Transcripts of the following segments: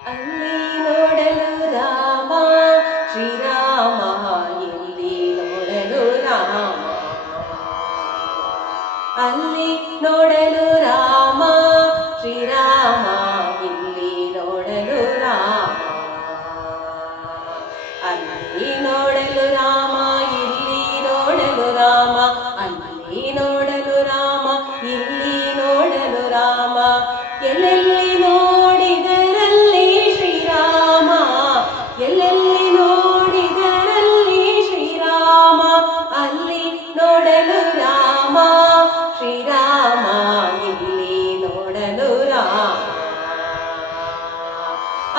ಅಲ್ಲಿ ನೋಡಲು ರಾಮ ಶ್ರೀರಾಮ, ಇಲ್ಲಿ ನೋಡಲು ರಾಮ. ಅಲ್ಲಿ ನೋಡಲು ರಾಮ ಶ್ರೀರಾಮ, ಇಲ್ಲಿ ನೋಡಲು ರಾಮ. ಅಲ್ಲಿ ನೋಡಲು ರಾಮ, ಇಲ್ಲಿ ನೋಡಲು ರಾಮ. ಅಲ್ಲಿ ನೋಡಲು ರಾಮ, ಇಲ್ಲಿ ನೋಡಲು ರಾಮ. ಎಲ್ಲೆಲ್ಲಿ ನೋಡಿದರಲ್ಲಿ ಶ್ರೀರಾಮ, ಎಲ್ಲೆಲ್ಲಿ ನೋಡಿದರಲ್ಲಿ ಶ್ರೀರಾಮ. ಅಲ್ಲಿ ನೋಡಲು ರಾಮ ಶ್ರೀರಾಮ, ಇಲ್ಲಿ ನೋಡಲು ರಾಮ.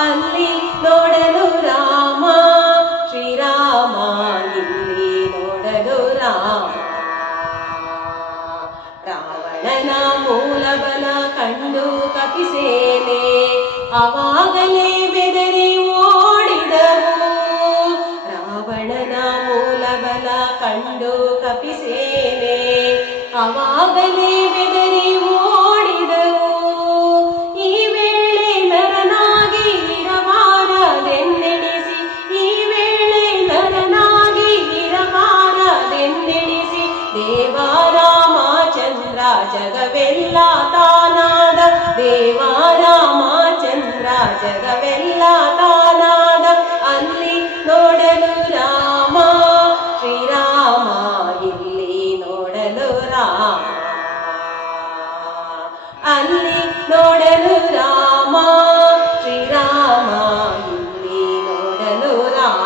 ಅಲ್ಲಿ ನೋಡಲು ರಾಮ ಶ್ರೀರಾಮ, ಇಲ್ಲಿ ನೋಡಲು ರಾಮ. ರಾವಣನ ಮೂಲಬಲ ಕಂಡು ಕಪಿಸೇನೆ, ಅವಾಗಲೇ ಬೆದರಿ ಓಡಿದವು. ರಾವಣನ ಮೂಲಬಲ ಕಂಡು ಕಪಿಸೇನೆ, ಅವಾಗಲೇ ಬೆದರಿ ಓಡಿದವು. ಈ ವೇಳೆ ನರನಾಗಿ ಇರಬಾರದೆಂದೆಣಿಸಿ, ಈ ವೇಳೆ ನರನಾಗಿ ಇರಬಾರದೆಂದೆಣಿಸಿ, ದೇವರಾಮಚಂದ್ರ ಜಗವೆಲ್ಲ ತಾನಾದ, ದೇವರಾಮಚಂದ್ರ ಜಗವೆಲ್ಲ ತಾನಾದ. ಅಲ್ಲಿ ನೋಡಲು ರಾಮ ಶ್ರೀರಾಮ, ಇಲ್ಲಿ ನೋಡಲು ರಾಮ. ಅಲ್ಲಿ ನೋಡಲು ರಾಮ ಶ್ರೀರಾಮ, ಇಲ್ಲಿ ನೋಡಲು ರಾಮ.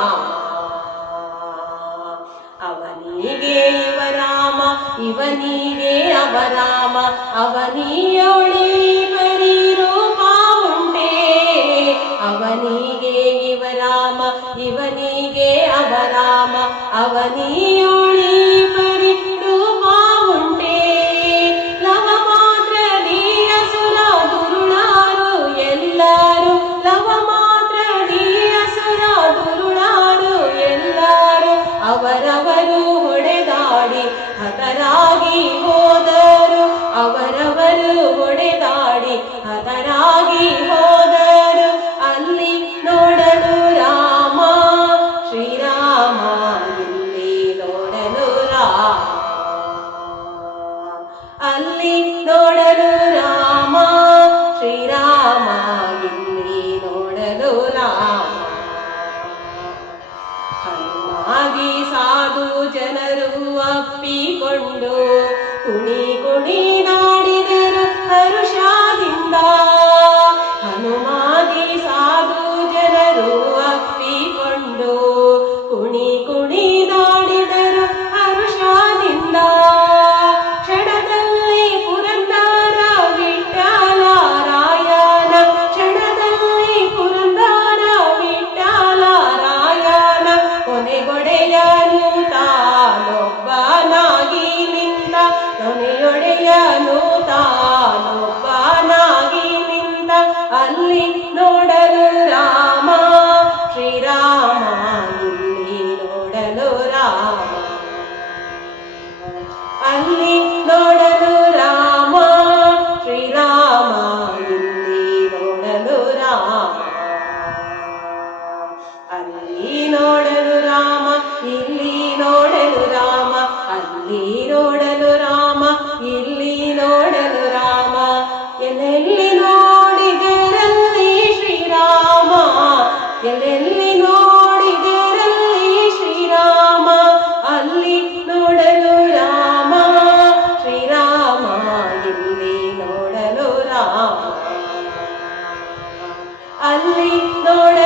ಅವನಿಗೆ ಇವ ರಾಮ, ಇವನಿಗೆ ಅವ ರಾಮ. ಅವನಿಯೊಳಿ ಬರೀ ರೂಪ ಉಂಟೆ, ಅವನಿಗೆ ಇವ ರಾಮ, ಇವನಿಗೆ ಅವ ರಾಮ. ಅವನಿಯೊಳಿ ಬರೀ ರೂಪ ಉಂಟೆ. ಲವ ಮಾತ್ರ ಅಸುರ ದುರುಳಾರು ಎಲ್ಲಾರು, ಲವ ಮಾತ್ರ ಅಸುರ ದುರುಳಾರು ಎಲ್ಲಾರು. ಅವರವರು ಹೊಡೆದಾಡಿ ಹತರಾಗಿ ಹೋದರು, ಅವರವರು ಹೊಡೆದಾಡಿ ಹತರಾಗಿ ಹೋದರು. ಅಲ್ಲಿ ನೋಡಲು ರಾಮ ಶ್ರೀರಾಮ, ಇಲ್ಲಿ ನೋಡಲು ರಾಮ. ಅಲ್ಲಿ ನೋಡಲು ರಾಮ ಶ್ರೀರಾಮ, ಇಲ್ಲಿ ನೋಡಲು ರಾಮ. ಹನುಮಾದಿ ಸಾಧು ಜನರು ಅಪ್ಪಿಕೊಂಡು ಕುಣಿ ಕುಣಿದಾಡಿದರು ಹರುಷದಿಂದ. ಹನುಮಾದಿ ಸಾಧು ಜನರು ಅಪ್ಪಿಕೊಂಡು ಕುಣಿ ಕುಣಿದಾಡಿದರು ಹರುಷದಿಂದ. ಕ್ಷಣದಲ್ಲಿ ಪುರಂದರ ವಿಠ್ಠಲ ರಾಯನ, ಕ್ಷಣದಲ್ಲಿ ಪುರಂದರ ವಿಠ್ಠಲ ರಾಯನ. ಕೊನೆಗೊಡೆಯನು ತಾನೊಬ್ಬನಾಗಿ ನಿಂತ, ಕೊನೆಯೊಡೆಯನು ತಾನೊಬ್ಬನಾಗಿ ನಿಂತ. ಅಲ್ಲಿ ನೋಡಲು ರಾಮ ಶ್ರೀರಾಮ, ಇಲ್ಲಿ ನೋಡಲು ರಾಮ. ಅಲ್ಲಿ ನೋಡಲು ರಾಮ ಶ್ರೀರಾಮ, ಇಲ್ಲಿ ನೋಡಲು ರಾಮ. ಅಲ್ಲಿ ನೋಡಲು ರಾಮ, ಇಲ್ಲಿ ನೋಡಲು ರಾಮ. ಅಲ್ಲಿ ನೋಡಲು ರಾಮ, ಇಲ್ಲಿ ನೋಡಲು ರಾಮ. ಎಲ್ಲೆಲ್ಲಿ ನೋಡಿದರಲ್ಲಿ ಶ್ರೀರಾಮ, ಎಲ್ಲೆಲ್ಲಿ ನೋಡಿದರಲ್ಲಿ ಶ್ರೀರಾಮ. ಅಲ್ಲಿ ನೋಡಲು ರಾಮ ಶ್ರೀರಾಮ, ಇಲ್ಲಿ ನೋಡಲು ರಾಮ. ಅಲ್ಲಿ ನೋಡ